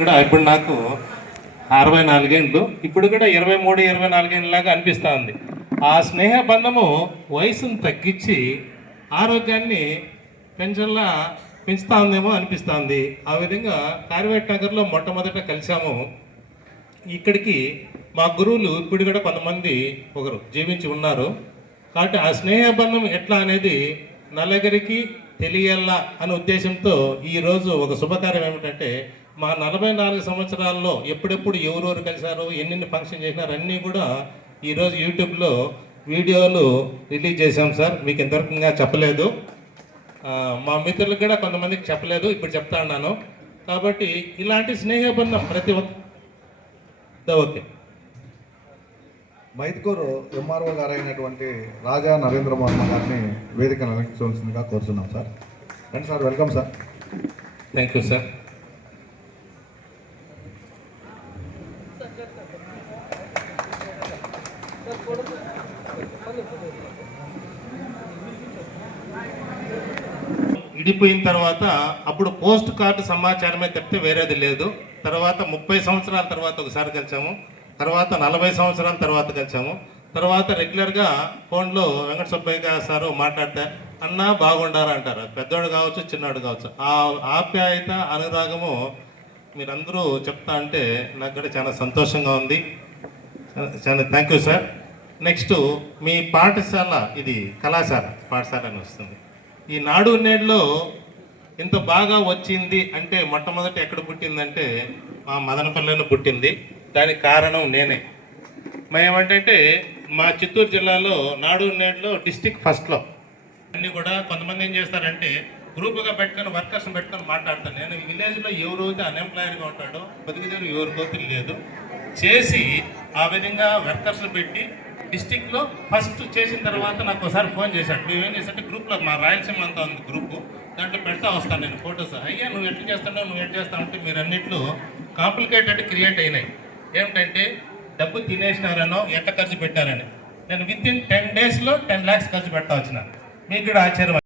కూడా ఇప్పుడు నాకు 64 ఏళ్ళు, ఇప్పుడు కూడా 23, 24 ఏళ్ళలాగా అనిపిస్తూ ఉంది. ఆ స్నేహ బంధము వయసును తగ్గించి ఆరోగ్యాన్ని పెంచల్లా పెంచుతా ఉందేమో అనిపిస్తుంది. ఆ విధంగా కార్వేట్ నగర్లో మొట్టమొదట కలిసాము. ఇక్కడికి మా గురువులు ఇప్పుడు కూడా కొంతమంది ఒకరు జీవించి ఉన్నారు. కాబట్టి ఆ స్నేహ బంధం ఎట్లా అనేది నలుగురికి తెలియాలా అనే ఉద్దేశంతో ఈరోజు ఒక శుభకార్యం ఏమిటంటే, మా 44 సంవత్సరాల్లో ఎప్పుడెప్పుడు ఎవరెవరు కలిశారు, ఎన్నెన్ని ఫంక్షన్ చేసినారు అన్నీ కూడా ఈరోజు యూట్యూబ్లో వీడియోలు రిలీజ్ చేశాం సార్. మీకు ఇంతవరకుగా చెప్పలేదు, మా మిత్రులకు కూడా కొంతమందికి చెప్పలేదు, ఇప్పుడు చెప్తా ఉన్నాను. కాబట్టి ఇలాంటి స్నేహబంధం ప్రతి ఒక్క ఓకే. మైదుకూరు ఎంఆర్ఓ గారు అయినటువంటి రాజా నరేంద్ర వర్మ గారిని వేదికను అలంకరించవలసిందిగా కోరుతున్నాం సార్. రండి sir, welcome sir. Thank you sir. విడిపోయిన తర్వాత అప్పుడు పోస్ట్ కార్డు సమాచారమే తప్పితే వేరేది లేదు. తర్వాత 30 సంవత్సరాల తర్వాత ఒకసారి కలిసాము, తర్వాత 40 సంవత్సరాల తర్వాత కలిసాము. తర్వాత రెగ్యులర్గా ఫోన్లో వెంకట సుబ్బయ్య గారు సారు మాట్లాడితే అన్నా బాగుండారా అంటారు. పెద్దోడు కావచ్చు, చిన్నోడు కావచ్చు. ఆ ఆప్యాయత, అనురాగము మీరందరూ చెప్తా అంటే నాకు కూడా చాలా సంతోషంగా ఉంది. చాలా థ్యాంక్ యూ సార్. నెక్స్ట్ మీ పాఠశాల, ఇది కళాశాల పాఠశాల అని వస్తుంది. ఈ నాడు నేడులో ఇంత బాగా వచ్చింది అంటే మొట్టమొదటి ఎక్కడ పుట్టిందంటే మా మదనపల్లెలో పుట్టింది. దానికి కారణం నేనే. మేమేమంటే మా చిత్తూరు జిల్లాలో నాడు నేడులో డిస్టిక్ ఫస్ట్లో అన్నీ కూడా కొంతమంది ఏం చేస్తారంటే గ్రూపుగా పెట్టుకొని వర్కర్స్ని పెట్టుకొని మాట్లాడతాను. నేను విలేజ్లో ఎవరైతే అన్ఎంప్లాయిడ్గా ఉంటాడో బతికిదేరు ఎవరికో తెలియదు చేసి ఆ విధంగా వర్కర్స్ని పెట్టి డిస్టిక్లో ఫస్ట్ చేసిన తర్వాత నాకు ఒకసారి ఫోన్ చేశాడు. మేమేం చేసామంటే గ్రూప్లో మా రాయలసీమ అంతా ఉంది గ్రూపు, దాంట్లో పెడతా వస్తాను నేను ఫొటోస్. అయ్యా నువ్వు ఎట్లా చేస్తున్నావు, నువ్వు ఎట్లా చేస్తావు అంటే మీరు అన్నింటిలో కాంప్లికేటెడ్ క్రియేట్ అయినాయి. ఏమిటంటే డబ్బు తినేసినారనో ఎంత ఖర్చు పెట్టారని. నేను విత్ ఇన్ 10 daysలో 10 lakhs ఖర్చు పెడతా వచ్చిన. మీకు కూడా ఆశ్చర్యం.